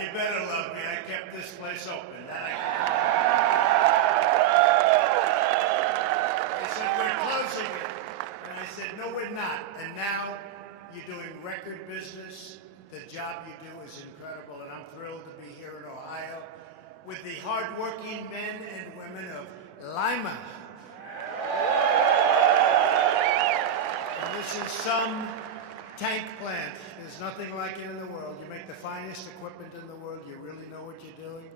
you better love me. I kept this place open. They said, we're closing it. And I said, no, we're not. And now you're doing record business. The job you do is incredible, and I'm thrilled to be here in Ohio with the hardworking men and women of Lima. And this is some tank plant. There's nothing like it in the world. You make the finest equipment in the world. You really know what you're doing.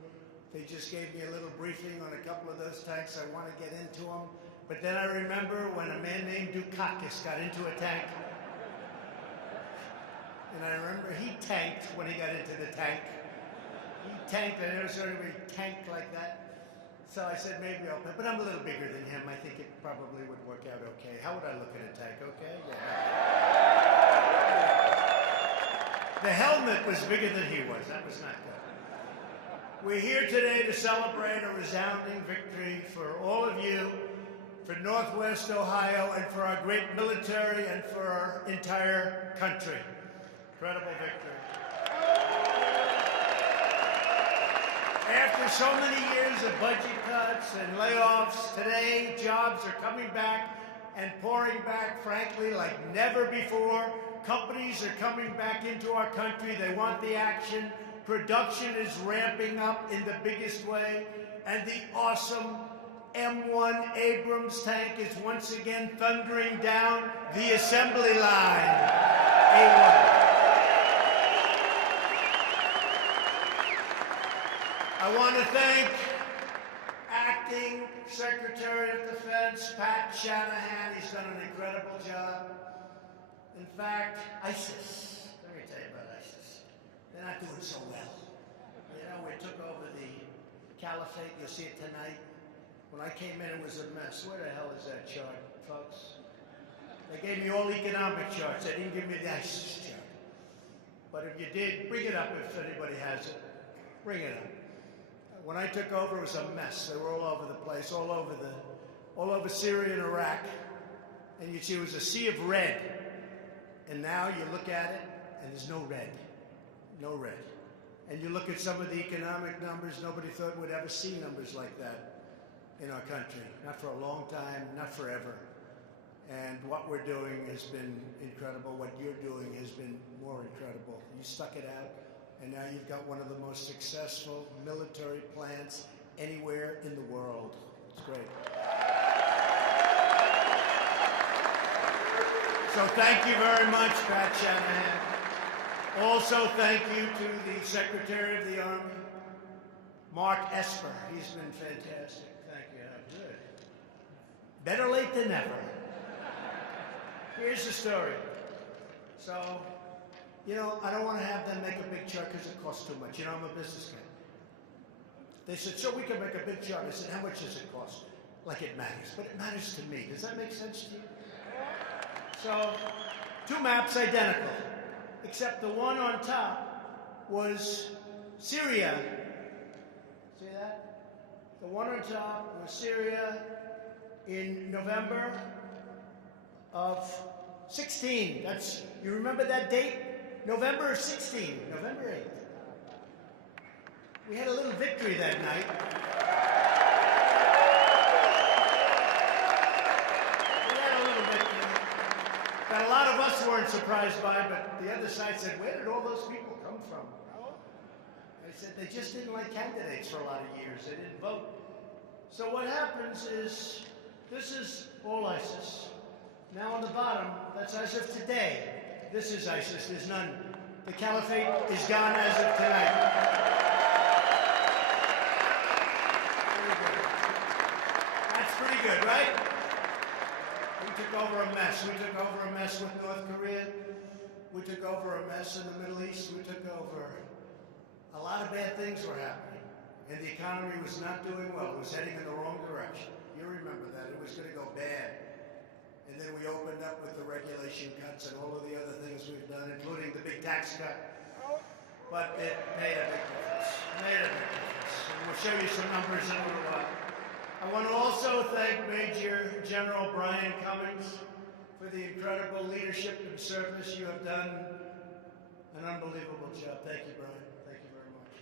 They just gave me a little briefing on a couple of those tanks. I want to get into them. But then I remember when a man named Dukakis got into a tank. And I remember he tanked when he got into the tank. He tanked. I never saw anybody tank like that. So I said, maybe I'll play. But I'm a little bigger than him. I think it probably would work out okay. How would I look in a tank? Okay? Yeah. The helmet was bigger than he was. That was not good. We're here today to celebrate a resounding victory for all of you, for Northwest Ohio, and for our great military, and for our entire country. Incredible victory. After so many years of budget cuts and layoffs, today jobs are coming back and pouring back, frankly, like never before. Companies are coming back into our country. They want the action. Production is ramping up in the biggest way. And the awesome M1 Abrams tank is once again thundering down the assembly line. A1. I want to thank Acting Secretary of Defense Pat Shanahan. He's done an incredible job. In fact, ISIS, let me tell you about ISIS. They're not doing so well. You know, we took over the caliphate. You'll see it tonight. When I came in, it was a mess. Where the hell is that chart, folks? They gave me all economic charts. They didn't give me the ISIS chart. But if you did, bring it up if anybody has it. Bring it up. When I took over, it was a mess. They were all over the place, all over Syria and Iraq. And you see it was a sea of red. And now you look at it, and there's no red. No red. And you look at some of the economic numbers, nobody thought we'd ever see numbers like that in our country. Not for a long time, not forever. And what we're doing has been incredible. What you're doing has been more incredible. You stuck it out. And now you've got one of the most successful military plants anywhere in the world. It's great. So thank you very much, Pat Shanahan. Also, thank you to the Secretary of the Army, Mark Esper. He's been fantastic. Thank you. Good. Better late than never. Here's the story. So, you know, I don't want to have them make a big chart because it costs too much. You know, I'm a business guy. They said, so we can make a big chart. I said, how much does it cost? Like it matters. But it matters to me. Does that make sense to you? So, two maps identical, except the one on top was Syria. See that? The one on top was Syria in November of 16. That's, you remember that date? November of 16, November 8th. We had a little victory that night. We had a little victory that a lot of us weren't surprised by, but the other side said, where did all those people come from? They said they just didn't like candidates for a lot of years. They didn't vote. So what happens is, this is all ISIS. Now on the bottom, that's as of today. This is ISIS. There's none. The caliphate is gone as of tonight. Pretty good. That's pretty good, right? We took over a mess. We took over a mess with North Korea. We took over a mess in the Middle East. We took over. A lot of bad things were happening. And the economy was not doing well. It was heading in the wrong direction. You remember that. It was going to go bad. And then we opened up with the regulation cuts and all of the other things we've done, including the big tax cut. But it made a big difference. Made a big difference. And we'll show you some numbers in a little while. I want to also thank Major General Brian Cummings for the incredible leadership and service you have done. An unbelievable job. Thank you, Brian. Thank you very much.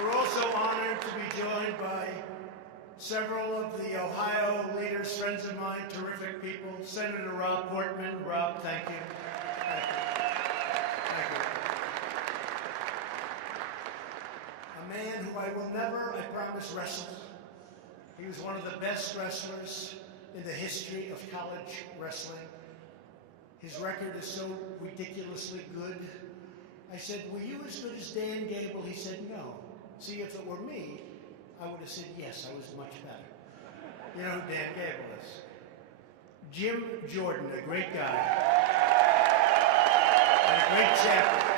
We're also honored to be joined by several of the Ohio leaders, friends of mine, terrific people. Senator Rob Portman. Rob, thank you. Thank you. Thank you. A man who I will never, I promise, wrestle. He was one of the best wrestlers in the history of college wrestling. His record is so ridiculously good. I said, were you as good as Dan Gable? He said, no. See, if it were me, I would have said, yes, I was much better. You know who Dan Gable is. Jim Jordan, a great guy. And a great champion.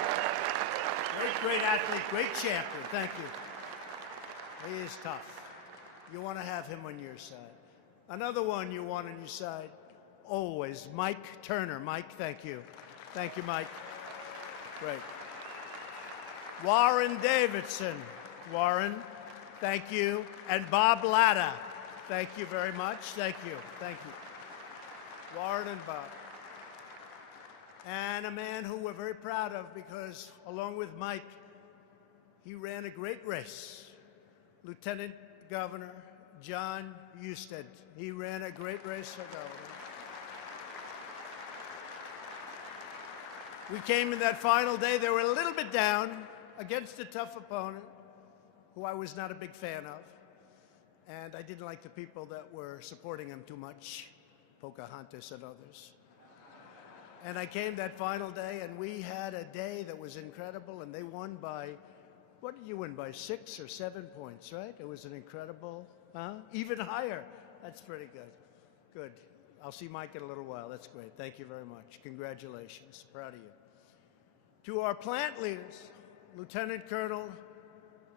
Great athlete, great champion. Thank you. He is tough. You want to have him on your side. Another one you want on your side, always, Mike Turner. Mike, thank you. Thank you, Mike. Great. Warren Davidson. Warren, thank you. And Bob Latta. Thank you very much. Thank you. Thank you. Warren and Bob. And a man who we're very proud of because, along with Mike, he ran a great race. Lieutenant Governor John Husted. He ran a great race for governor. We came in that final day. They were a little bit down against a tough opponent who I was not a big fan of. And I didn't like the people that were supporting him too much, Pocahontas and others. And I came that final day, and we had a day that was incredible, and they won by, what did you win, by 6 or 7 points, right? It was an incredible, even higher. That's pretty good. Good. I'll see Mike in a little while. That's great. Thank you very much. Congratulations. Proud of you. To our plant leaders, Lieutenant Colonel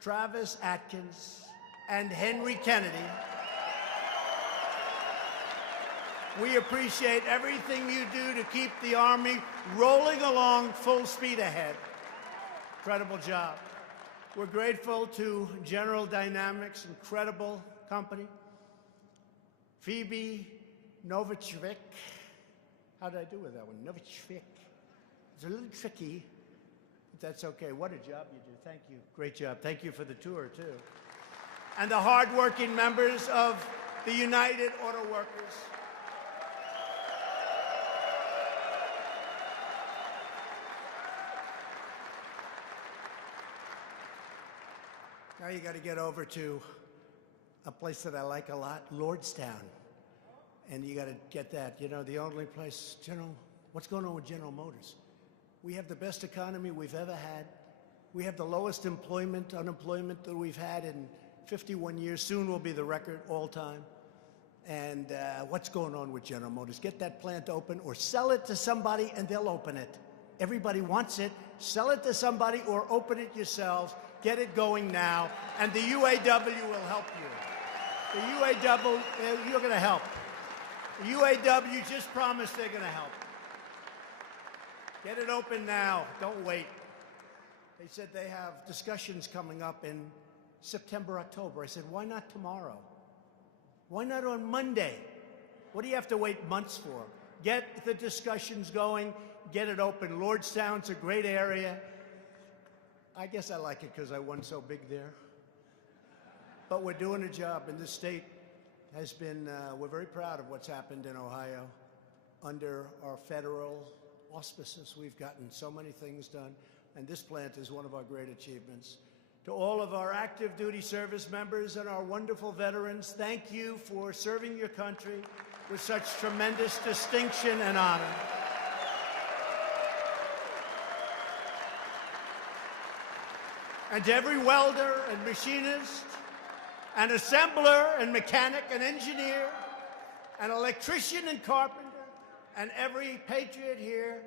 Travis Atkins and Henry Kennedy, we appreciate everything you do to keep the Army rolling along full speed ahead. Incredible job. We're grateful to General Dynamics, incredible company. Phoebe Novichok. How did I do with that one? Novichok. It's a little tricky, but that's okay. What a job you do. Thank you. Great job. Thank you for the tour, too. And the hardworking members of the United Auto Workers. Now you got to get over to a place that I like a lot, Lordstown. And you got to get that. You know, the only place, what's going on with General Motors? We have the best economy we've ever had. We have the lowest unemployment that we've had in 51 years. Soon will be the record all time. And what's going on with General Motors? Get that plant open or sell it to somebody and they'll open it. Everybody wants it. Sell it to somebody or open it yourselves. Get it going now. And the UAW will help you. The UAW, you're going to help. The UAW just promised they're going to help. Get it open now. Don't wait. They said they have discussions coming up in September, October. I said, why not tomorrow? Why not on Monday? What do you have to wait months for? Get the discussions going. Get it open. Lordstown's a great area. I guess I like it because I won so big there. But we're doing a job, and this state has been, we're very proud of what's happened in Ohio. Under our federal auspices, we've gotten so many things done, and this plant is one of our great achievements. To all of our active duty service members and our wonderful veterans, thank you for serving your country with such tremendous distinction and honor. And to every welder and machinist, and assembler and mechanic and engineer, and electrician and carpenter, and every patriot here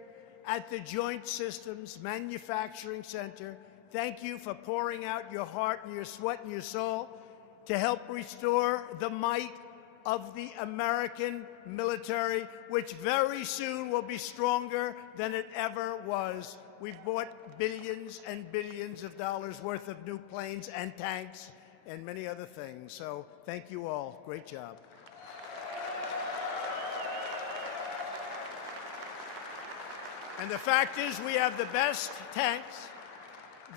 at the Joint Systems Manufacturing Center, thank you for pouring out your heart and your sweat and your soul to help restore the might of the American military, which very soon will be stronger than it ever was. We've bought billions and billions of dollars worth of new planes and tanks and many other things. So thank you all. Great job. And the fact is, we have the best tanks,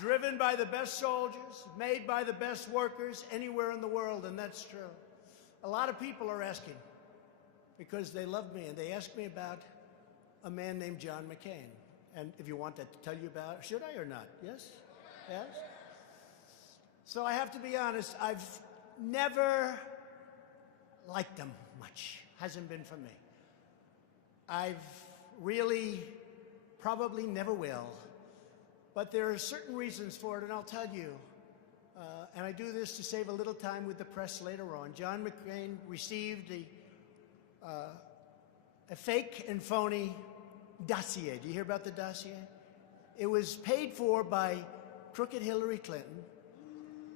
driven by the best soldiers, made by the best workers anywhere in the world, and that's true. A lot of people are asking because they love me, and they ask me about a man named John McCain. And if you want that to tell you about, should I or not? Yes? Yes? So I have to be honest, I've never liked him much. Hasn't been for me. I've really probably never will. But there are certain reasons for it, and I'll tell you. And I do this to save a little time with the press later on. John McCain received a fake and phony dossier. Do you hear about the dossier? It was paid for by crooked Hillary Clinton,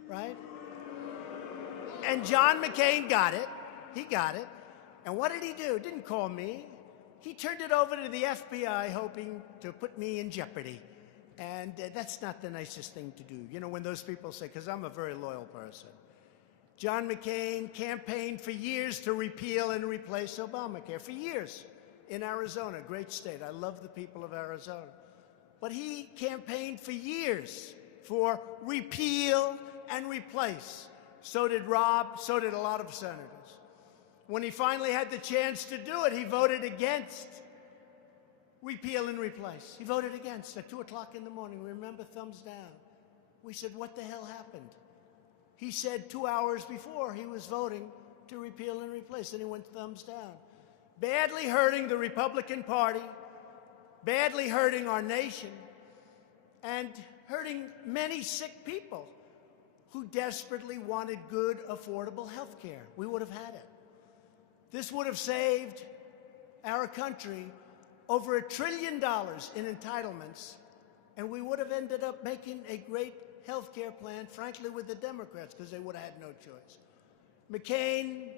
right? And John McCain got it. He got it. And what did he do? Didn't call me. He turned it over to the FBI, hoping to put me in jeopardy. And that's not the nicest thing to do. You know, when those people say, because I'm a very loyal person. John McCain campaigned for years to repeal and replace Obamacare. For years in Arizona, great state. I love the people of Arizona. But he campaigned for years for repeal and replace. So did Rob, so did a lot of senators. When he finally had the chance to do it, he voted against repeal and replace. He voted against at 2 o'clock in the morning. Remember, thumbs down. We said, what the hell happened? He said 2 hours before he was voting to repeal and replace, and he went thumbs down. Badly hurting the Republican Party, badly hurting our nation, and hurting many sick people who desperately wanted good, affordable health care. We would have had it. This would have saved our country over $1 trillion in entitlements, and we would have ended up making a great health care plan, frankly, with the Democrats, because they would have had no choice. McCain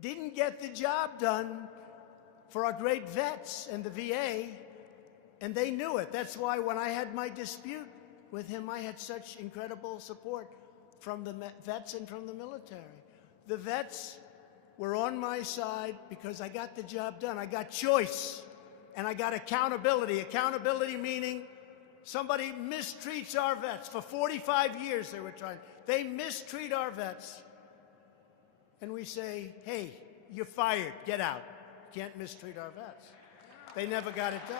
didn't get the job done for our great vets and the VA, and they knew it. That's why when I had my dispute with him, I had such incredible support from the vets and from the military. The vets were on my side because I got the job done. I got choice. And I got accountability. Accountability meaning somebody mistreats our vets. For 45 years they were trying. They mistreat our vets. And we say, hey, you're fired. Get out. Can't mistreat our vets. They never got it done.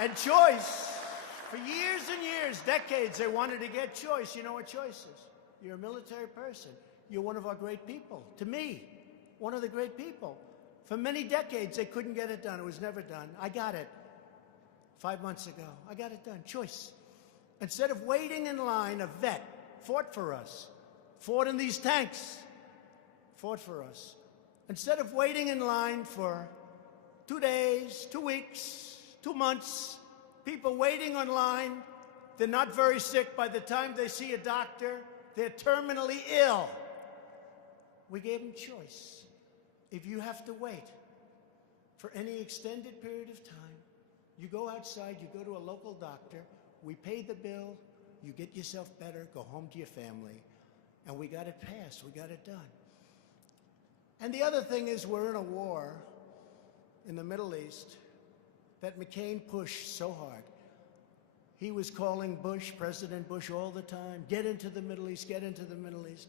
And choice. For years and years, decades, they wanted to get choice. You know what choice is? You're a military person. You're one of our great people. To me, one of the great people. For many decades, they couldn't get it done. It was never done. I got it 5 months ago. I got it done. Choice. Instead of waiting in line, a vet fought for us, fought in these tanks, fought for us. Instead of waiting in line for 2 days, 2 weeks, 2 months, people waiting online, they're not very sick. By the time they see a doctor, they're terminally ill. We gave them choice. If you have to wait for any extended period of time, you go outside, you go to a local doctor, we pay the bill, you get yourself better, go home to your family, and we got it passed, we got it done. And the other thing is we're in a war in the Middle East that McCain pushed so hard. He was calling Bush, President Bush, all the time, get into the Middle East, get into the Middle East.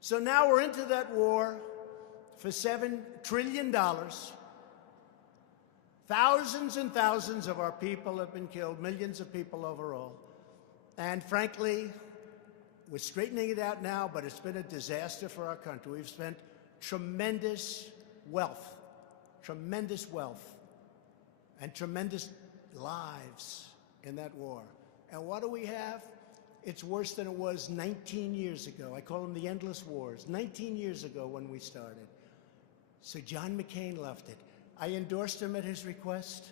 So now we're into that war for $7 trillion. Thousands and thousands of our people have been killed, millions of people overall. And frankly, we're straightening it out now, but it's been a disaster for our country. We've spent tremendous wealth, and tremendous lives in that war. And what do we have? It's worse than it was 19 years ago. I call them the endless wars. 19 years ago when we started. So John McCain loved it. I endorsed him at his request,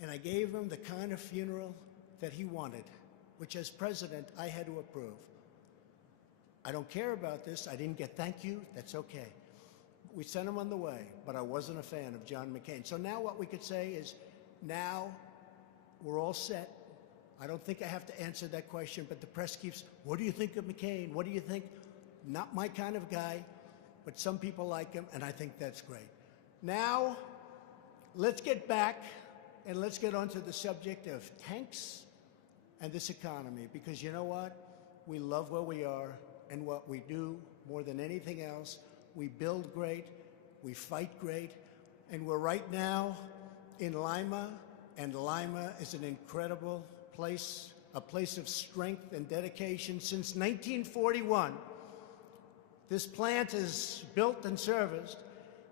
and I gave him the kind of funeral that he wanted, which as president, I had to approve. I don't care about this. I didn't get thank you. That's okay. We sent him on the way, but I wasn't a fan of John McCain. So now what we could say is, now we're all set. I don't think I have to answer that question, but the press keeps, what do you think of McCain? What do you think? Not my kind of guy, but some people like him, and I think that's great. Now, let's get back And let's get on to the subject of tanks and this economy, because you know what? We love where we are and what we do more than anything else. We build great, we fight great, and we're right now in Lima, and Lima is an incredible place, a place of strength and dedication. Since 1941, this plant has built and serviced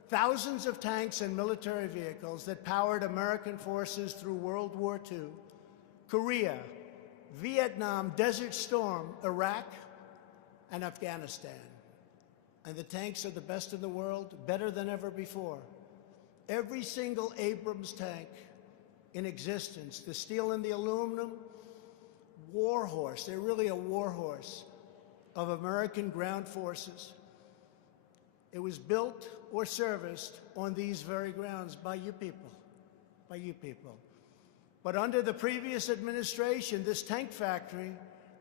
thousands of tanks and military vehicles that powered American forces through World War II, Korea, Vietnam, Desert Storm, Iraq, and Afghanistan. And the tanks are the best in the world, better than ever before. Every single Abrams tank in existence, the steel and the aluminum, war horse, they're really a war horse of American ground forces. It was built or serviced on these very grounds by you people, by you people. But under the previous administration, this tank factory,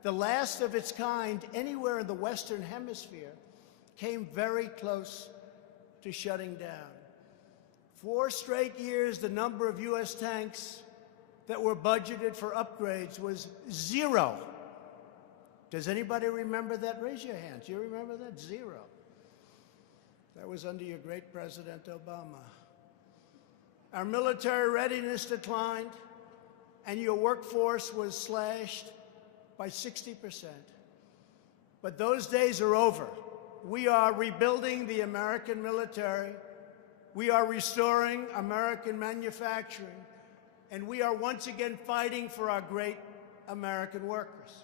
the last of its kind anywhere in the Western Hemisphere, came very close to shutting down. 4 straight years, the number of U.S. tanks that were budgeted for upgrades was 0. Does anybody remember that? Raise your hands. You remember that? 0. That was under your great President Obama. Our military readiness declined, and your workforce was slashed by 60%. But those days are over. We are rebuilding the American military. We are restoring American manufacturing. And we are once again fighting for our great American workers.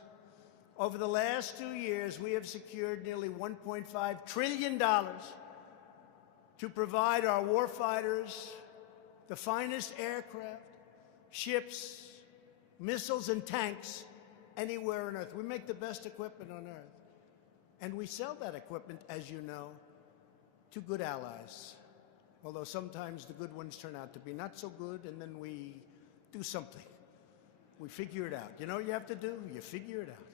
Over the last 2 years, we have secured nearly $1.5 trillion to provide our warfighters the finest aircraft, ships, missiles, and tanks anywhere on Earth. We make the best equipment on Earth. And we sell that equipment, as you know, to good allies. Although sometimes the good ones turn out to be not so good, and then we do something. We figure it out. You know what you have to do? You figure it out.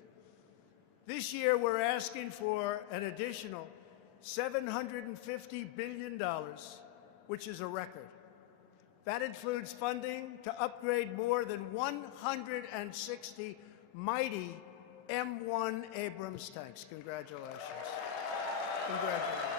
This year, we're asking for an additional $750 billion, which is a record. That includes funding to upgrade more than 160 mighty M1 Abrams tanks. Congratulations. Congratulations.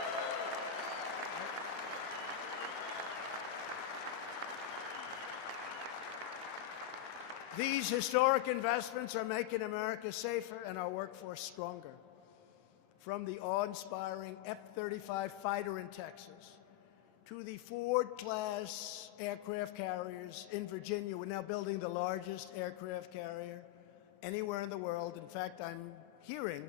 These historic investments are making America safer and our workforce stronger. From the awe-inspiring F-35 fighter in Texas to the Ford-class aircraft carriers in Virginia. We're now building the largest aircraft carrier anywhere in the world. In fact, I'm hearing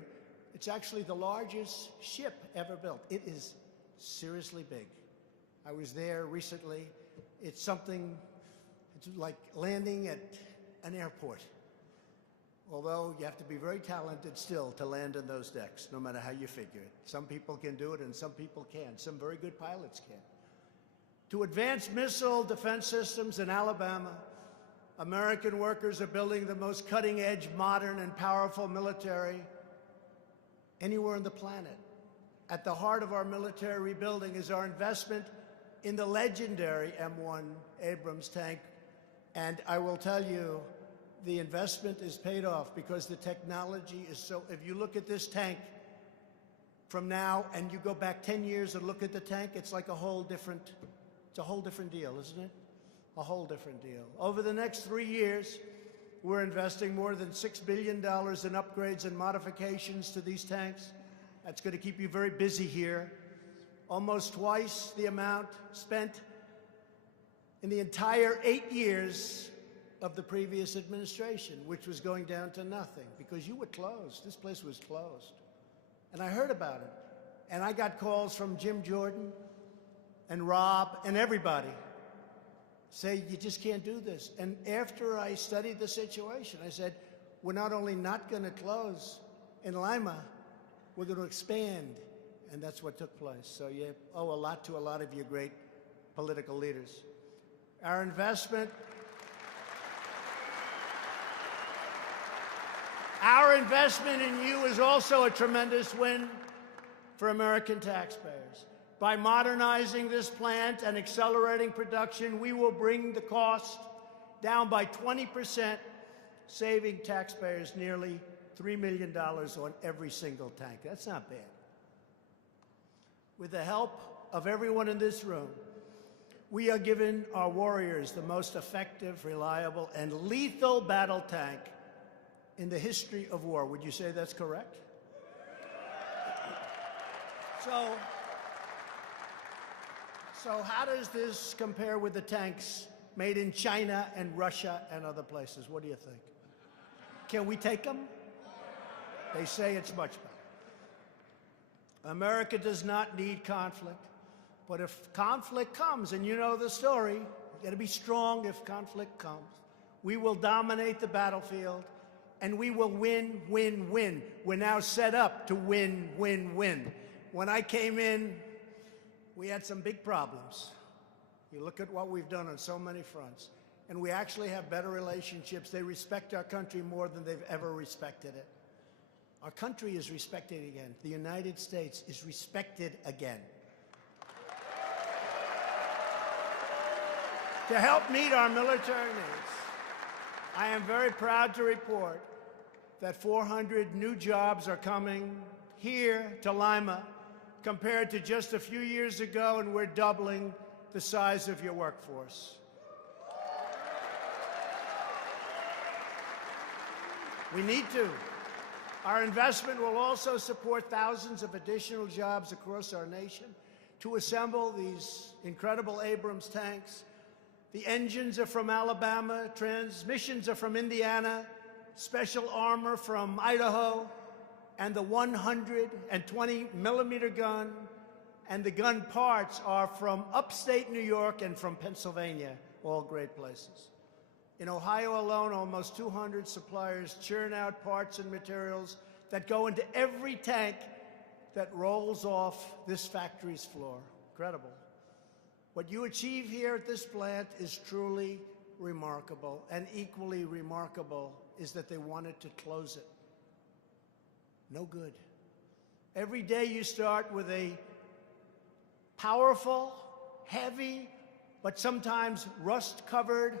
it's actually the largest ship ever built. It is seriously big. I was there recently. It's something, it's like landing at an airport. Although you have to be very talented still to land on those decks, no matter how you figure it. Some people can do it and some people can't. Some very good pilots can. To advance missile defense systems in Alabama, American workers are building the most cutting-edge, modern, and powerful military anywhere on the planet. At the heart of our military rebuilding is our investment in the legendary M1 Abrams tank. And I will tell you, the investment is paid off because the technology is so... If you look at this tank from now and you go back 10 years and look at the tank, it's like a whole different... It's a whole different deal, isn't it? A whole different deal. Over the next 3 years, we're investing more than $6 billion in upgrades and modifications to these tanks. That's going to keep you very busy here. Almost twice the amount spent in the entire 8 years of the previous administration, which was going down to nothing because you were closed. This place was closed. And I heard about it. And I got calls from Jim Jordan and Rob and everybody say, you just can't do this. And after I studied the situation, I said, we're not only not going to close in Lima, we're going to expand. And that's what took place. So you owe a lot to a lot of your great political leaders. Our investment in you is also a tremendous win for American taxpayers. By modernizing this plant and accelerating production, we will bring the cost down by 20%, saving taxpayers nearly $3 million on every single tank. That's not bad. With the help of everyone in this room, we are giving our warriors the most effective, reliable, and lethal battle tank in the history of war. Would you say that's correct? So how does this compare with the tanks made in China and Russia and other places? What do you think? Can we take them? They say it's much better. America does not need conflict. But if conflict comes, and you know the story, you got to be strong if conflict comes. We will dominate the battlefield, and we will win, win, win. We're now set up to win, win, win. When I came in, we had some big problems. You look at what we've done on so many fronts, and we actually have better relationships. They respect our country more than they've ever respected it. Our country is respected again. The United States is respected again. To help meet our military needs, I am very proud to report that 400 new jobs are coming here to Lima compared to just a few years ago, and we're doubling the size of your workforce. We need to. Our investment will also support thousands of additional jobs across our nation to assemble these incredible Abrams tanks. The engines are from Alabama, transmissions are from Indiana, special armor from Idaho, and the 120-millimeter gun and the gun parts are from upstate New York and from Pennsylvania, all great places. In Ohio alone, almost 200 suppliers churn out parts and materials that go into every tank that rolls off this factory's floor. Incredible. What you achieve here at this plant is truly remarkable, and equally remarkable is that they wanted to close it. No good. Every day you start with a powerful, heavy, but sometimes rust-covered,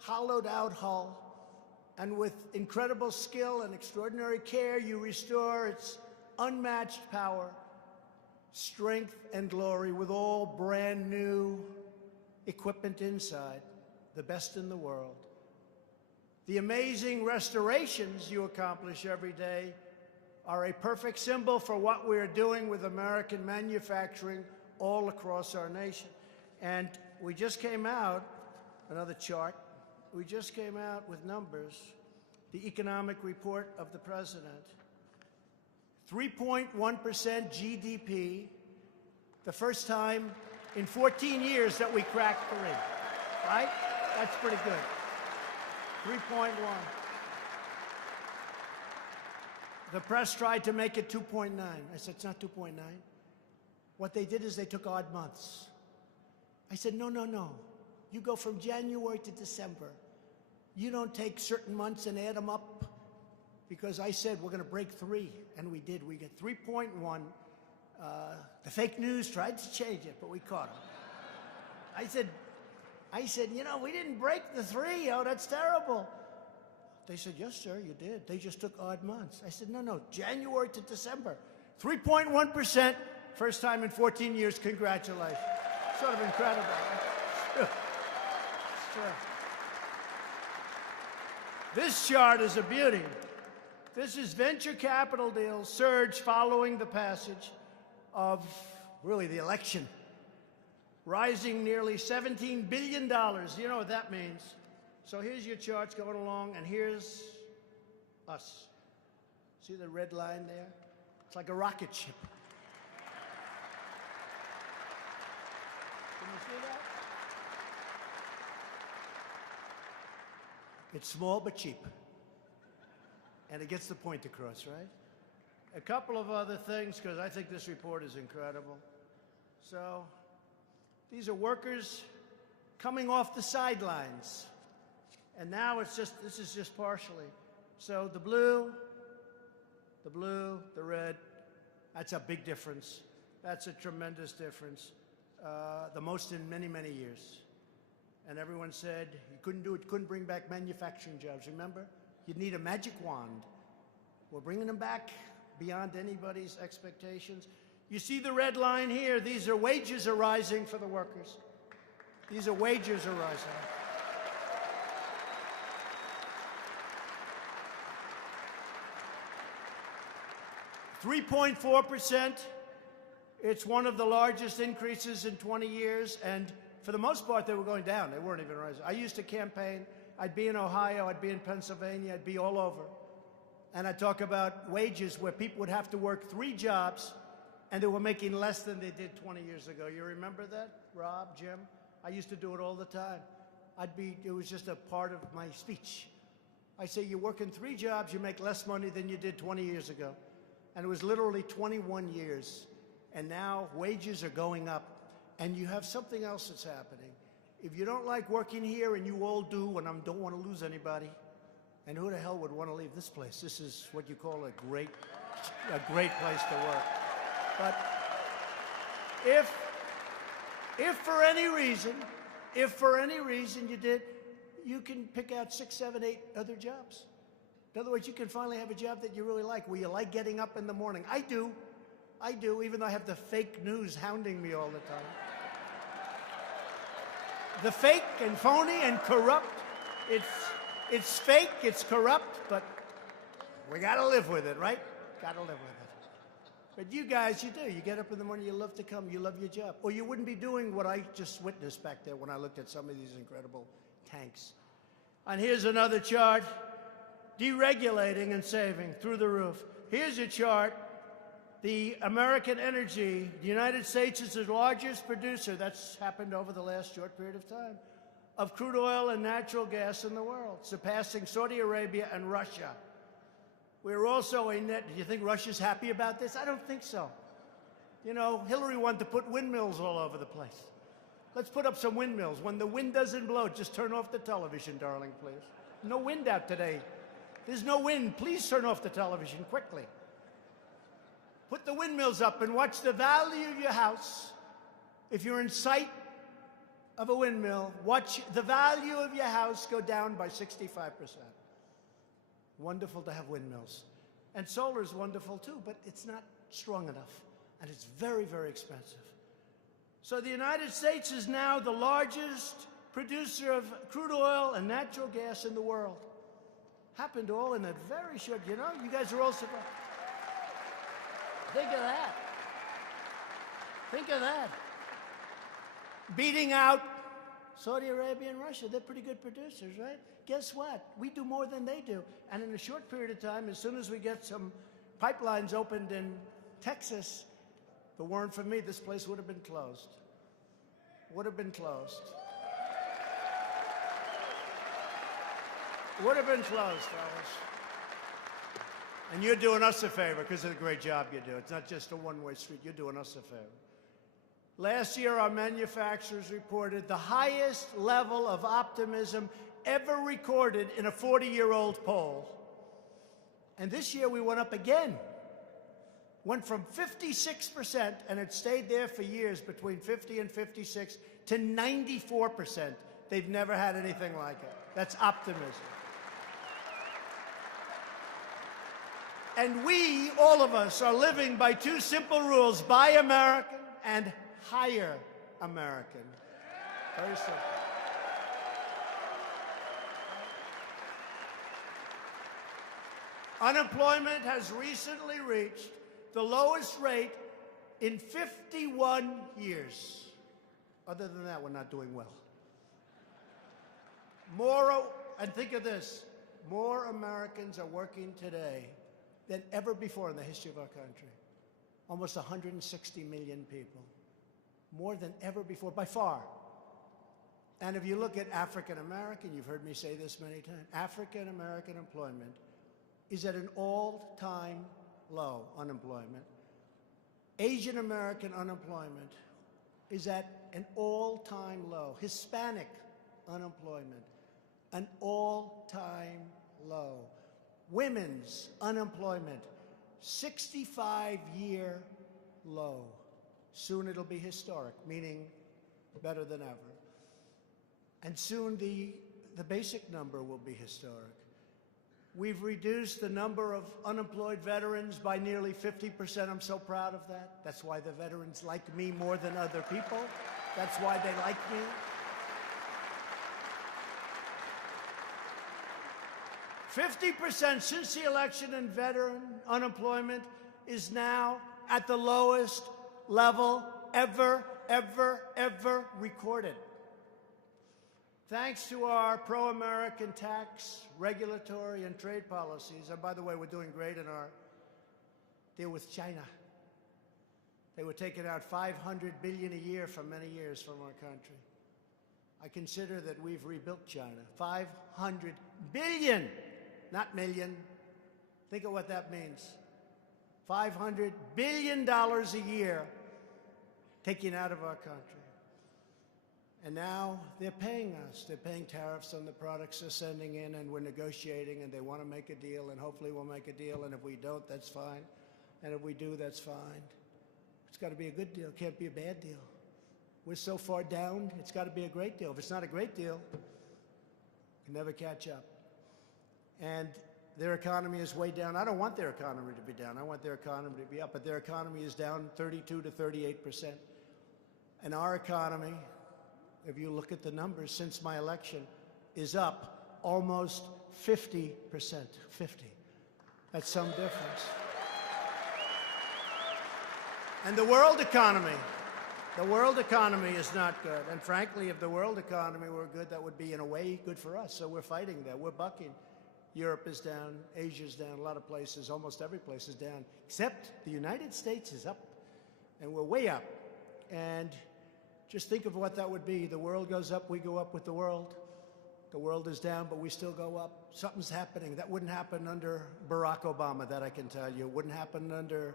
hollowed-out hull, and with incredible skill and extraordinary care, you restore its unmatched power, strength, and glory with all brand new equipment inside, the best in the world. The amazing restorations you accomplish every day are a perfect symbol for what we're doing with American manufacturing all across our nation. And we just came out, another chart, we just came out with numbers, the economic report of the president. 3.1% GDP, the first time in 14 years that we cracked 3, right? That's pretty good. 3.1. The press tried to make it 2.9. I said, it's not 2.9. What they did is they took odd months. I said, no, no, no. You go from January to December. You don't take certain months and add them up, because I said we're going to break 3, and we did. We get 3.1. The fake news tried to change it, but we caught them. I said, you know, we didn't break the 3. Oh, that's terrible. They said, yes, sir, you did. They just took odd months. I said, no, no, January to December. 3.1%, first time in 14 years. Congratulations. Sort of incredible. Right? Sure. This chart is a beauty. This is venture capital deals surge following the passage of, really, the election, rising nearly $17 billion. You know what that means. So here's your charts going along, and here's us. See the red line there? It's like a rocket ship. Can you see that? It's small but cheap. And it gets the point across, right? A couple of other things, because I think this report is incredible. So these are workers coming off the sidelines. And now it's just, this is just partially. So the blue, the red, that's a big difference. That's a tremendous difference. The most in many, many years. and everyone said you couldn't do it, couldn't bring back manufacturing jobs, remember? You'd need a magic wand. We're bringing them back beyond anybody's expectations. You see the red line here? These are wages are rising for the workers. These are wages are rising. 3.4%. It's one of the largest increases in 20 years, and for the most part, they were going down. They weren't even rising. I used to campaign. I'd be in Ohio, I'd be in Pennsylvania, I'd be all over. And I'd talk about wages where people would have to work 3 jobs, and they were making less than they did 20 years ago. You remember that, Rob, Jim? I used to do it all the time. It was just a part of my speech. I say, you're working 3 jobs, you make less money than you did 20 years ago. And it was literally 21 years. And now wages are going up. And you have something else that's happening. If you don't like working here, and you all do, and I don't want to lose anybody, and who the hell would want to leave this place? This is what you call a great place to work. But if for any reason you did, you can pick out 6, 7, 8 other jobs. In other words, you can finally have a job that you really like, where you like getting up in the morning. I do, even though I have the fake news hounding me all the time. The fake and phony and corrupt, it's fake, it's corrupt, but we gotta live with it, right? Gotta live with it. But you guys, you do. You get up in the morning, you love to come, you love your job. Or you wouldn't be doing what I just witnessed back there when I looked at some of these incredible tanks. And here's another chart. Deregulating and saving through the roof. Here's a chart. The American energy, the United States is the largest producer, that's happened over the last short period of time, of crude oil and natural gas in the world, surpassing Saudi Arabia and Russia. We're also a net. Do you think Russia's happy about this? I don't think so. You know, Hillary wanted to put windmills all over the place. Let's put up some windmills. When the wind doesn't blow, just turn off the television, darling, please. No wind out today. There's no wind. Please turn off the television quickly. Put the windmills up and watch the value of your house. If you're in sight of a windmill, watch the value of your house go down by 65%. Wonderful to have windmills. And solar is wonderful too, but it's not strong enough. And it's very, very expensive. So the United States is now the largest producer of crude oil and natural gas in the world. Happened all in a very short, you guys are all surprised. Think of that. Think of that. Beating out Saudi Arabia and Russia. They're pretty good producers, right? Guess what? We do more than they do. And in a short period of time, as soon as we get some pipelines opened in Texas, if it weren't for me, this place would have been closed. Would have been closed. Would have been closed, fellas. And you're doing us a favor because of the great job you do. It's not just a one-way street. You're doing us a favor. Last year, our manufacturers reported the highest level of optimism ever recorded in a 40-year-old poll. And this year, we went up again. Went from 56%, and it stayed there for years, between 50 and 56, to 94%. They've never had anything like it. That's optimism. And we, all of us, are living by 2 simple rules: buy American and hire American. Very simple. Unemployment has recently reached the lowest rate in 51 years. Other than that, we're not doing well. And think of this, more Americans are working today than ever before in the history of our country. Almost 160 million people. More than ever before, by far. And if you look at African American, you've heard me say this many times, African American employment is at an all-time low, unemployment. Asian American unemployment is at an all-time low. Hispanic unemployment, an all-time low. Women's unemployment, 65-year low. Soon it'll be historic, meaning better than ever. And soon the basic number will be historic. We've reduced the number of unemployed veterans by nearly 50%. I'm so proud of that. That's why the veterans like me more than other people. That's why they like me. %, since the election, and veteran unemployment is now at the lowest level ever recorded. Thanks to our pro-American tax, regulatory, and trade policies, and by the way, we're doing great in our deal with China. They were taking out $500 billion a year for many years from our country. I consider that we've rebuilt China. $500 billion, not million. Think of what that means. $500 billion a year taken out of our country. And now they're paying us. They're paying tariffs on the products they're sending in, and we're negotiating, and they want to make a deal, and hopefully we'll make a deal, and if we don't, that's fine. And if we do, that's fine. It's got to be a good deal. It can't be a bad deal. We're so far down, it's got to be a great deal. If it's not a great deal, we can never catch up. And their economy is way down. I don't want their economy to be down. I want their economy to be up, but their economy is down 32 to 38%. And our economy, if you look at the numbers since my election, is up almost 50%. 50. That's some difference. And the world economy is not good. And frankly, if the world economy were good, that would be, in a way, good for us. So we're fighting that. We're bucking. Europe is down. Asia's down. A lot of places, almost every place is down. Except the United States is up. And we're way up. And just think of what that would be. The world goes up, we go up with the world. The world is down, but we still go up. Something's happening. That wouldn't happen under Barack Obama, that I can tell you. It wouldn't happen under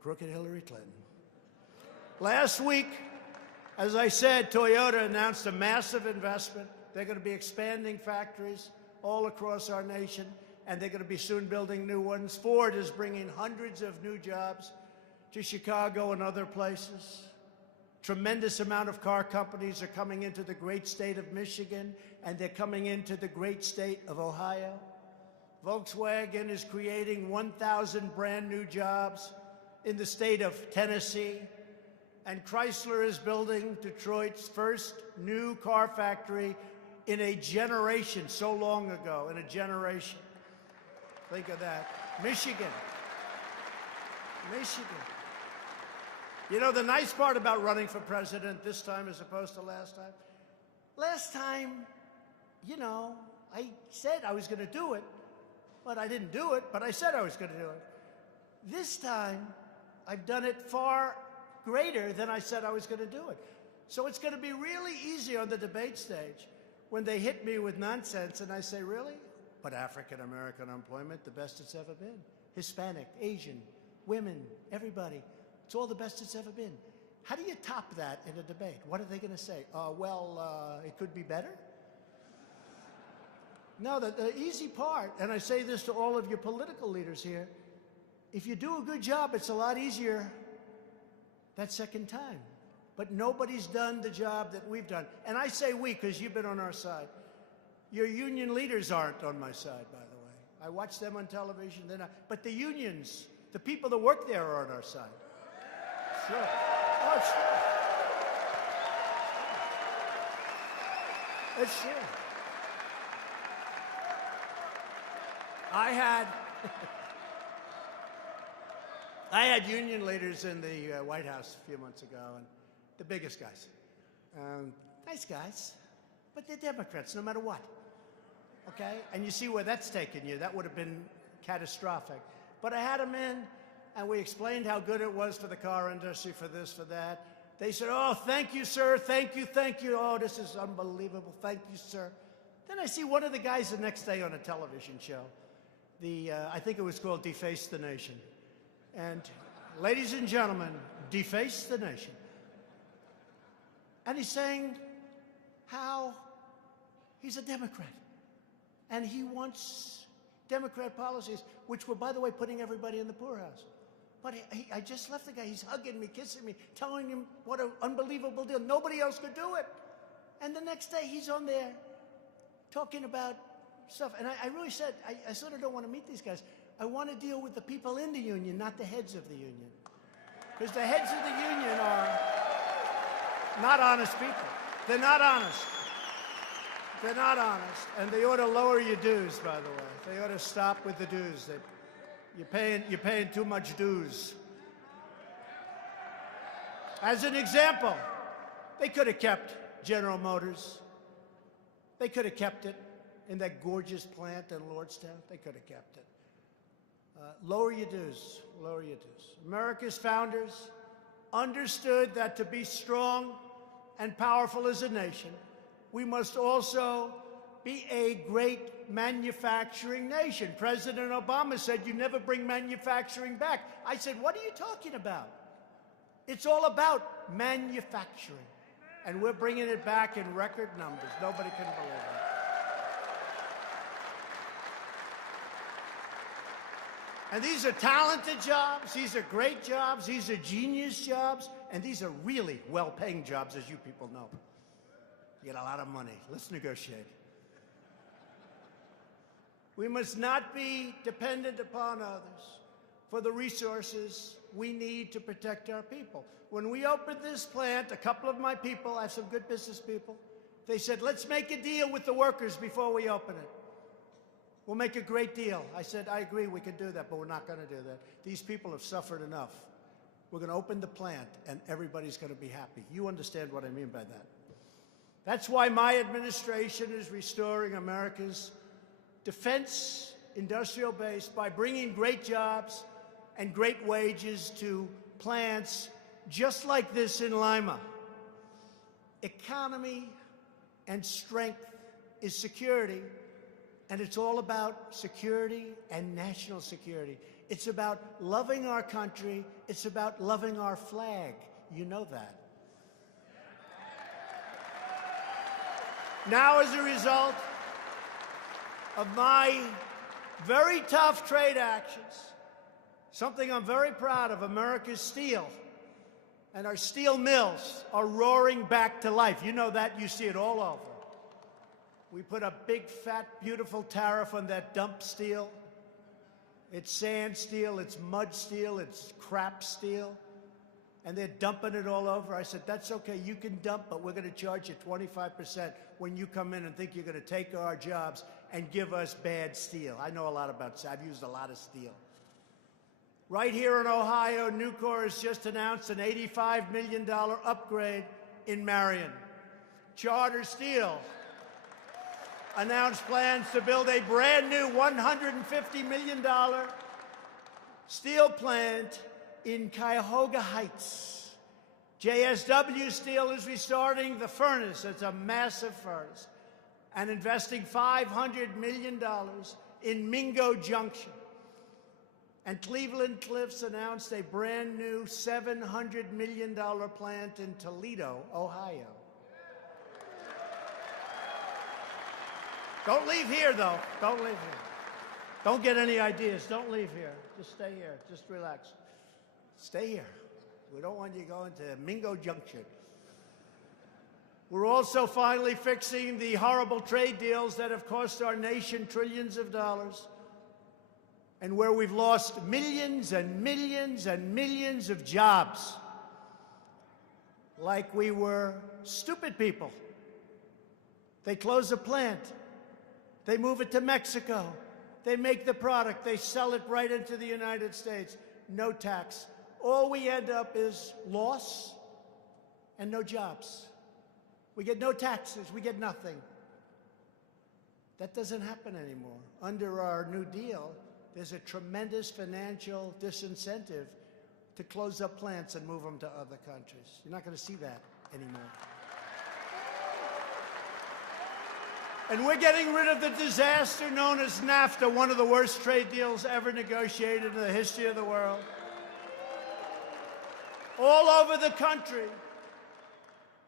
crooked Hillary Clinton. Last week, as I said, Toyota announced a massive investment. They're going to be expanding factories all across our nation, and they're going to be soon building new ones. Ford is bringing hundreds of new jobs to Chicago and other places. Tremendous amount of car companies are coming into the great state of Michigan, and they're coming into the great state of Ohio. Volkswagen is creating 1,000 brand new jobs in the state of Tennessee. And Chrysler is building Detroit's first new car factory in a generation, so long ago, in a generation. Think of that. Michigan. You know, the nice part about running for president this time as opposed to last time, you know, I said I was going to do it, but I didn't do it, but I said I was going to do it. This time, I've done it far greater than I said I was going to do it. So it's going to be really easy on the debate stage when they hit me with nonsense and I say, really? But African-American unemployment, the best it's ever been. Hispanic, Asian, women, everybody. It's all the best it's ever been. How do you top that in a debate? What are they going to say? It could be better? No, the easy part, and I say this to all of your political leaders here, if you do a good job, it's a lot easier that second time. But nobody's done the job that we've done. And I say we because you've been on our side. Your union leaders aren't on my side, by the way. I watch them on television. They're not. But the unions, the people that work there are on our side. Sure. Oh, sure. It's true. I had union leaders in the White House a few months ago, and the biggest guys. Nice guys, but they're Democrats no matter what. Okay? And you see where that's taken you. That would have been catastrophic. But I had them in, and we explained how good it was for the car industry, for this, for that. They said, oh, thank you, sir. Thank you, thank you. Oh, this is unbelievable. Thank you, sir. Then I see one of the guys the next day on a television show. I think it was called Deface the Nation. And ladies and gentlemen, Deface the Nation. And he's saying how he's a Democrat. And he wants Democrat policies, which were, by the way, putting everybody in the poorhouse. But I just left the guy. He's hugging me, kissing me, telling him what an unbelievable deal. Nobody else could do it. And the next day he's on there talking about stuff. And I really said, I sort of don't want to meet these guys. I want to deal with the people in the union, not the heads of the union. Because the heads of the union are not honest people. They're not honest. They're not honest. And they ought to lower your dues, by the way. They ought to stop with the dues. You're paying too much dues. As an example, they could have kept General Motors. They could have kept it in that gorgeous plant in Lordstown. They could have kept it. Lower your dues. Lower your dues. America's founders understood that to be strong and powerful as a nation, we must also be a great manufacturing nation. President Obama said, you never bring manufacturing back. I said, what are you talking about? It's all about manufacturing. And we're bringing it back in record numbers. Nobody can believe it. And these are talented jobs. These are great jobs. These are genius jobs. And these are really well-paying jobs, as you people know. You get a lot of money. Let's negotiate. We must not be dependent upon others for the resources we need to protect our people. When we opened this plant, a couple of my people, I have some good business people, they said, let's make a deal with the workers before we open it. We'll make a great deal. I said, I agree, we can do that, but we're not going to do that. These people have suffered enough. We're going to open the plant, and everybody's going to be happy. You understand what I mean by that. That's why my administration is restoring America's defense industrial base by bringing great jobs and great wages to plants just like this in Lima. Economy and strength is security, and it's all about security and national security. It's about loving our country. It's about loving our flag. You know that. Now, as a result of my very tough trade actions, something I'm very proud of, America's steel and our steel mills are roaring back to life. You know that. You see it all over. We put a big, fat, beautiful tariff on that dump steel. It's sand steel, it's mud steel, it's crap steel. And they're dumping it all over. I said, that's okay, you can dump, but we're going to charge you 25% when you come in and think you're going to take our jobs and give us bad steel. I know a lot about steel. I've used a lot of steel. Right here in Ohio, Nucor has just announced an $85 million upgrade in Marion. Charter Steel announced plans to build a brand new $150 million steel plant in Cuyahoga Heights. JSW Steel is restarting the furnace. It's a massive furnace. And investing $500 million in Mingo Junction. And Cleveland Cliffs announced a brand new $700 million plant in Toledo, Ohio. Don't leave here, though. Don't leave here. Don't get any ideas. Don't leave here. Just stay here. Just relax. Stay here. We don't want you going to Mingo Junction. We're also finally fixing the horrible trade deals that have cost our nation trillions of dollars and where we've lost millions and millions and millions of jobs. Like we were stupid people. They close a plant. They move it to Mexico. They make the product. They sell it right into the United States. No tax. All we end up is loss and no jobs. We get no taxes. We get nothing. That doesn't happen anymore. Under our New Deal, there's a tremendous financial disincentive to close up plants and move them to other countries. You're not going to see that anymore. And we're getting rid of the disaster known as NAFTA, one of the worst trade deals ever negotiated in the history of the world. All over the country,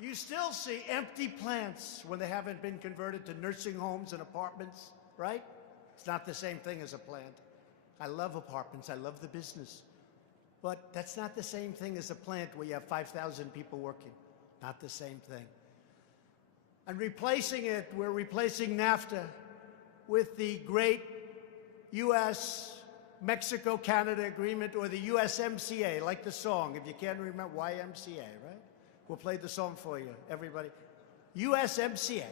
you still see empty plants when they haven't been converted to nursing homes and apartments, right? It's not the same thing as a plant. I love apartments. I love the business. But that's not the same thing as a plant where you have 5,000 people working. Not the same thing. And replacing it, we're replacing NAFTA with the great U.S.-Mexico-Canada agreement, or the USMCA, like the song. If you can't remember, YMCA, right? We'll play the song for you, everybody. USMCA.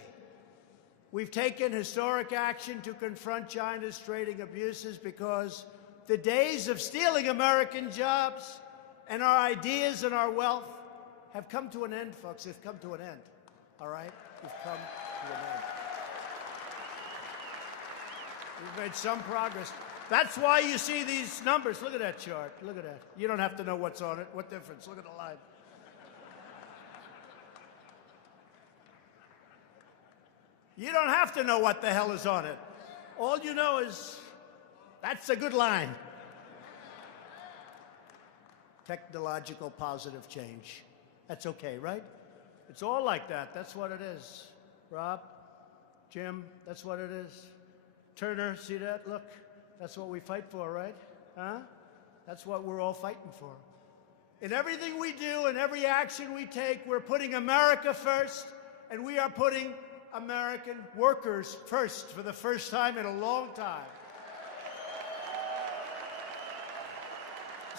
We've taken historic action to confront China's trading abuses because the days of stealing American jobs and our ideas and our wealth have come to an end, folks. They've come to an end, all right? We've come to an end. We've made some progress. That's why you see these numbers. Look at that chart. Look at that. You don't have to know what's on it. What difference? Look at the line. You don't have to know what the hell is on it. All you know is that's a good line. Technological positive change. That's okay, right? It's all like that. That's what it is. Rob, Jim, that's what it is. Turner, see that? Look, that's what we fight for, right? Huh? That's what we're all fighting for. In everything we do and every action we take, we're putting America first, and we are putting American workers first for the first time in a long time.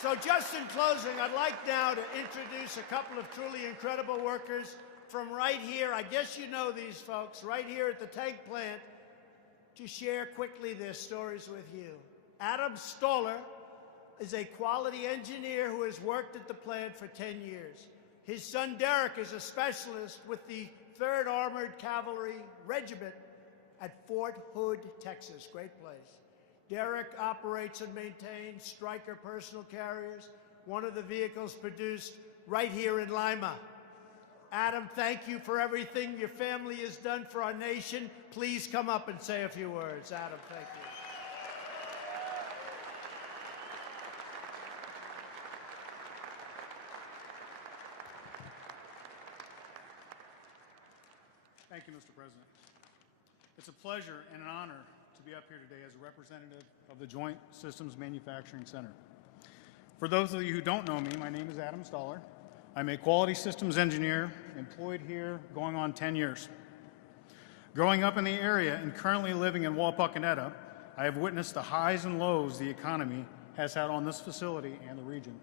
So just in closing, I'd like now to introduce a couple of truly incredible workers from right here. I guess you know these folks, right here at the tank plant, to share quickly their stories with you. Adam Stoller is a quality engineer who has worked at the plant for 10 years. His son Derek is a specialist with the 3rd Armored Cavalry Regiment at Fort Hood, Texas. Great place. Derek operates and maintains Stryker personal carriers, one of the vehicles produced right here in Lima. Adam, thank you for everything your family has done for our nation. Please come up and say a few words. Adam, thank you. Thank you, Mr. President. It's a pleasure and an honor to be up here today as a representative of the Joint Systems Manufacturing Center. For those of you who don't know me, my name is Adam Stoller. I'm a quality systems engineer employed here going on 10 years. Growing up in the area and currently living in Wapakoneta, I have witnessed the highs and lows the economy has had on this facility and the region.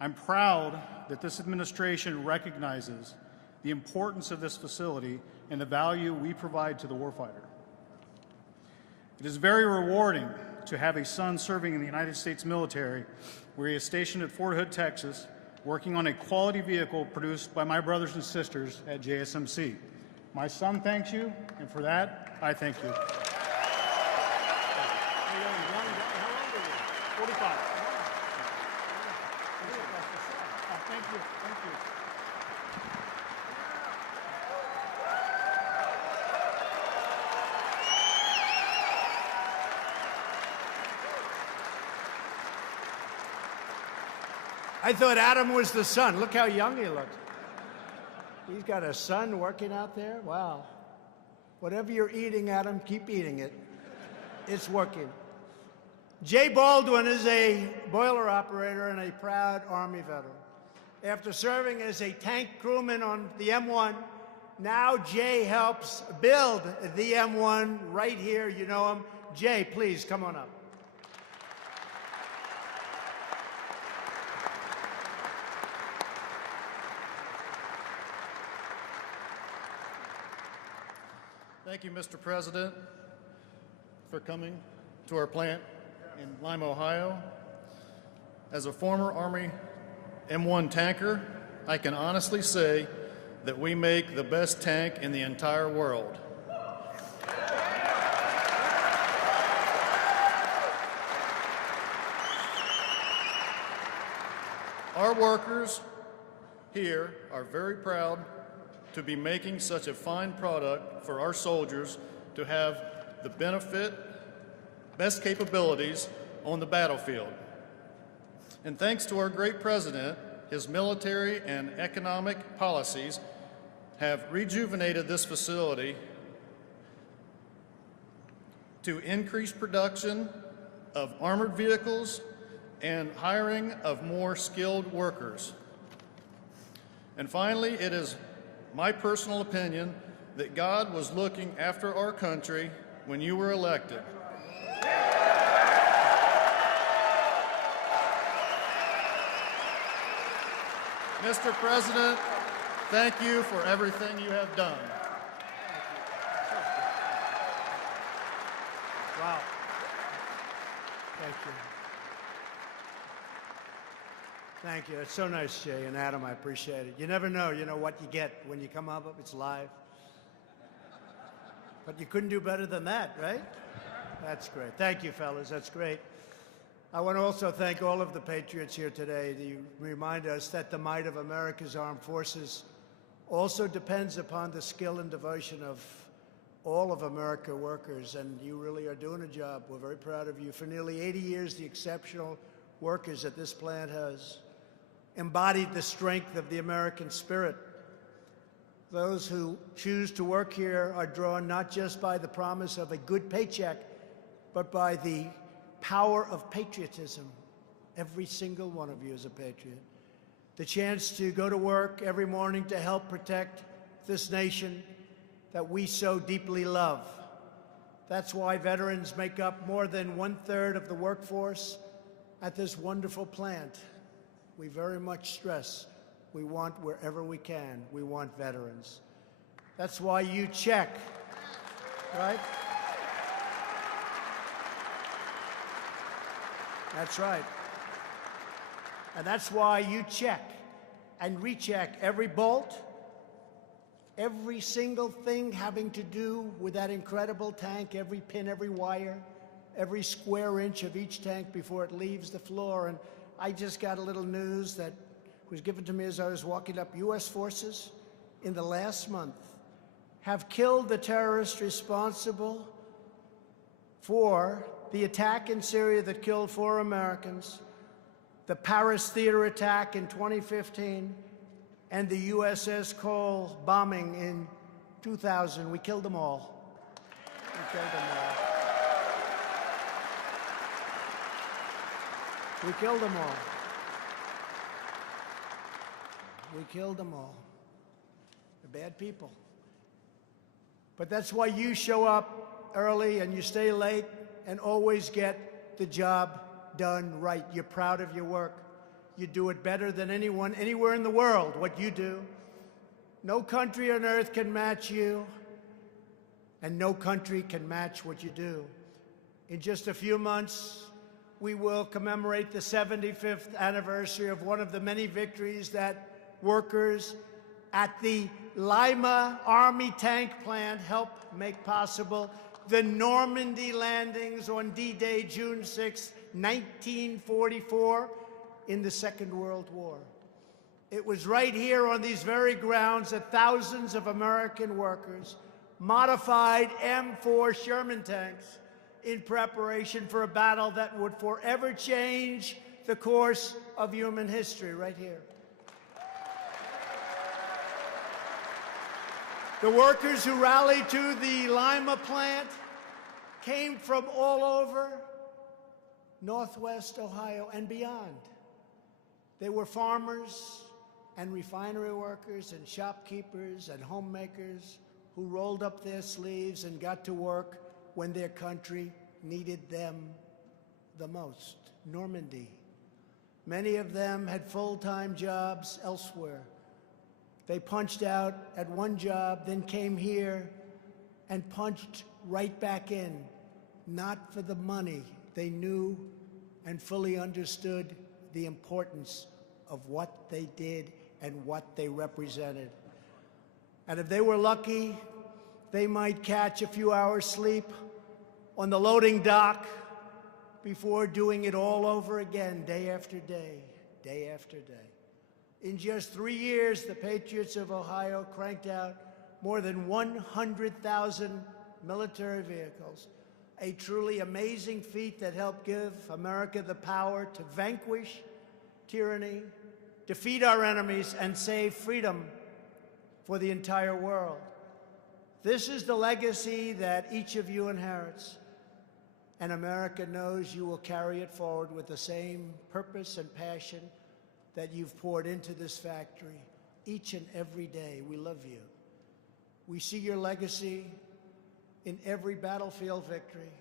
I'm proud that this administration recognizes the importance of this facility and the value we provide to the warfighter. It is very rewarding to have a son serving in the United States military, where he is stationed at Fort Hood, Texas, working on a quality vehicle produced by my brothers and sisters at JSMC. My son thanks you, and for that, I thank you. How old are you? 45. Thank you. Thank you. I thought Adam was the son. Look how young he looks. He's got a son working out there. Wow. Whatever you're eating, Adam, keep eating it. It's working. Jay Baldwin is a boiler operator and a proud Army veteran. After serving as a tank crewman on the M1, now Jay helps build the M1 right here. You know him. Jay, please come on up. Thank you, Mr. President, for coming to our plant in Lima, Ohio. As a former Army M1 tanker, I can honestly say that we make the best tank in the entire world. Our workers here are very proud to be making such a fine product for our soldiers to have the benefit, best capabilities on the battlefield. And thanks to our great president, his military and economic policies have rejuvenated this facility to increase production of armored vehicles and hiring of more skilled workers. And finally, it is my personal opinion, that God was looking after our country when you were elected. Mr. President, thank you for everything you have done. Wow. Thank you. Thank you. It's so nice, Jay and Adam. I appreciate it. You never know, what you get when you come up. It's live. But you couldn't do better than that, right? That's great. Thank you, fellas. That's great. I want to also thank all of the patriots here today. You remind us that the might of America's armed forces also depends upon the skill and devotion of all of America workers, and you really are doing a job. We're very proud of you. For nearly 80 years, the exceptional workers at this plant has embodied the strength of the American spirit. Those who choose to work here are drawn not just by the promise of a good paycheck, but by the power of patriotism. Every single one of you is a patriot. The chance to go to work every morning to help protect this nation that we so deeply love. That's why veterans make up more than 1/3 of the workforce at this wonderful plant. We very much stress we want, wherever we can, we want veterans. That's why you check, right? That's right. And that's why you check and recheck every bolt, every single thing having to do with that incredible tank, every pin, every wire, every square inch of each tank before it leaves the floor. And I just got a little news that was given to me as I was walking up. U.S. forces in the last month have killed the terrorist responsible for the attack in Syria that killed 4 Americans, the Paris theater attack in 2015, and the USS Cole bombing in 2000. We killed them all. We killed them all. We killed them all. We killed them all. They're bad people. But that's why you show up early and you stay late and always get the job done right. You're proud of your work. You do it better than anyone anywhere in the world, what you do. No country on earth can match you, and no country can match what you do. In just a few months, we will commemorate the 75th anniversary of one of the many victories that workers at the Lima Army tank plant helped make possible. The Normandy landings on D-Day, June 6, 1944, in the Second World War. It was right here on these very grounds that thousands of American workers modified M4 Sherman tanks in preparation for a battle that would forever change the course of human history, right here. The workers who rallied to the Lima plant came from all over Northwest Ohio and beyond. They were farmers and refinery workers and shopkeepers and homemakers who rolled up their sleeves and got to work when their country needed them the most. Normandy. Many of them had full-time jobs elsewhere. They punched out at one job, then came here and punched right back in, not for the money. They knew and fully understood the importance of what they did and what they represented. And if they were lucky, they might catch a few hours sleep on the loading dock before doing it all over again, day after day, day after day. In just 3 years, the Patriots of Ohio cranked out more than 100,000 military vehicles, a truly amazing feat that helped give America the power to vanquish tyranny, defeat our enemies, and save freedom for the entire world. This is the legacy that each of you inherits, and America knows you will carry it forward with the same purpose and passion that you've poured into this factory. each and every day. We love you. We see your legacy in every battlefield victory.